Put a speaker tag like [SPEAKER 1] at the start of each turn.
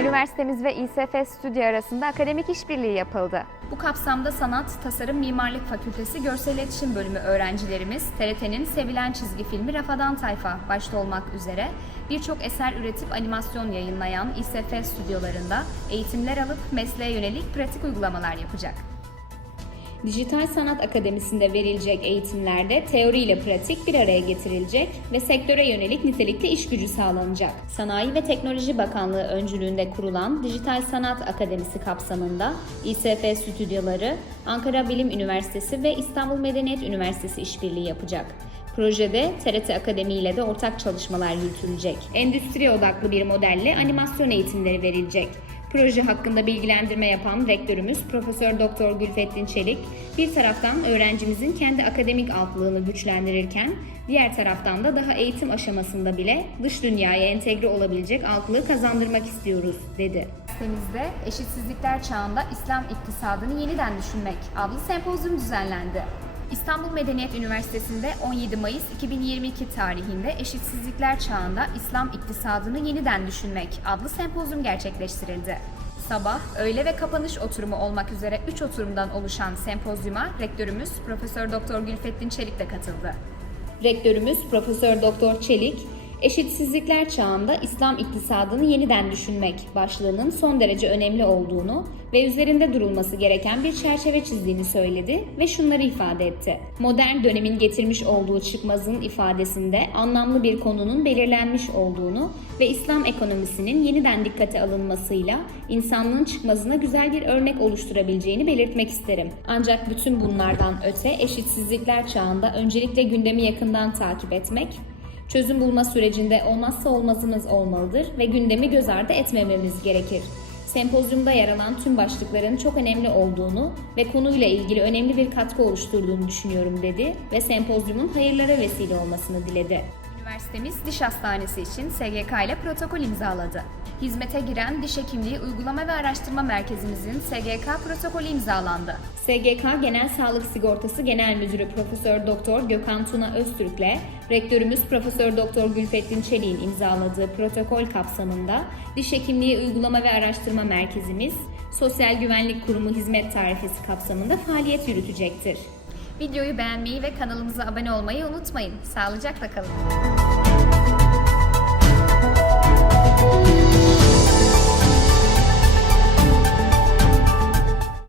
[SPEAKER 1] Üniversitemiz ve İSF Stüdyo arasında akademik işbirliği yapıldı.
[SPEAKER 2] Bu kapsamda Sanat, Tasarım, Mimarlık Fakültesi Görsel İletişim Bölümü öğrencilerimiz TRT'nin sevilen çizgi filmi Rafadan Tayfa başta olmak üzere birçok eser üretip animasyon yayınlayan İSF stüdyolarında eğitimler alıp mesleğe yönelik pratik uygulamalar yapacak. Dijital Sanat Akademisi'nde verilecek eğitimlerde teori ile pratik bir araya getirilecek ve sektöre yönelik nitelikli iş gücü sağlanacak. Sanayi ve Teknoloji Bakanlığı öncülüğünde kurulan Dijital Sanat Akademisi kapsamında İSF stüdyoları, Ankara Bilim Üniversitesi ve İstanbul Medeniyet Üniversitesi işbirliği yapacak. Projede TRT Akademi ile de ortak çalışmalar yürütülecek. Endüstri odaklı bir modelle animasyon eğitimleri verilecek. Proje hakkında bilgilendirme yapan rektörümüz Profesör Doktor Gülfettin Çelik, bir taraftan öğrencimizin kendi akademik altlığını güçlendirirken, diğer taraftan da daha eğitim aşamasında bile dış dünyaya entegre olabilecek altlığı kazandırmak istiyoruz, dedi. Sitemizde eşitsizlikler çağında İslam iktisadını yeniden düşünmek adlı sempozyum düzenlendi. İstanbul Medeniyet Üniversitesi'nde 17 Mayıs 2022 tarihinde Eşitsizlikler Çağında İslam İktisadını Yeniden Düşünmek adlı sempozyum gerçekleştirildi. Sabah, öğle ve kapanış oturumu olmak üzere 3 oturumdan oluşan sempozyuma rektörümüz Profesör Doktor Gülfettin Çelik de katıldı. Rektörümüz Profesör Doktor Çelik, Eşitsizlikler çağında İslam iktisadını yeniden düşünmek başlığının son derece önemli olduğunu ve üzerinde durulması gereken bir çerçeve çizdiğini söyledi ve şunları ifade etti. Modern dönemin getirmiş olduğu çıkmazın ifadesinde anlamlı bir konunun belirlenmiş olduğunu ve İslam ekonomisinin yeniden dikkate alınmasıyla insanlığın çıkmazına güzel bir örnek oluşturabileceğini belirtmek isterim. Ancak bütün bunlardan öte eşitsizlikler çağında öncelikle gündemi yakından takip etmek, çözüm bulma sürecinde olmazsa olmazımız olmalıdır ve gündemi göz ardı etmememiz gerekir. Sempozyumda yer alan tüm başlıkların çok önemli olduğunu ve konuyla ilgili önemli bir katkı oluşturduğunu düşünüyorum dedi ve sempozyumun hayırlara vesile olmasını diledi. Üniversitemiz diş hastanesi için SGK ile protokol imzaladı. Hizmete giren Diş Hekimliği Uygulama ve Araştırma Merkezimizin SGK protokolü imzalandı. SGK Genel Sağlık Sigortası Genel Müdürü Profesör Doktor Gökhan Tuna Öztürk ile Rektörümüz Profesör Doktor Gülfettin Çelik'in imzaladığı protokol kapsamında Diş Hekimliği Uygulama ve Araştırma Merkezimiz Sosyal Güvenlik Kurumu hizmet tarifesi kapsamında faaliyet yürütecektir. Videoyu beğenmeyi ve kanalımıza abone olmayı unutmayın. Sağlıcakla kalın.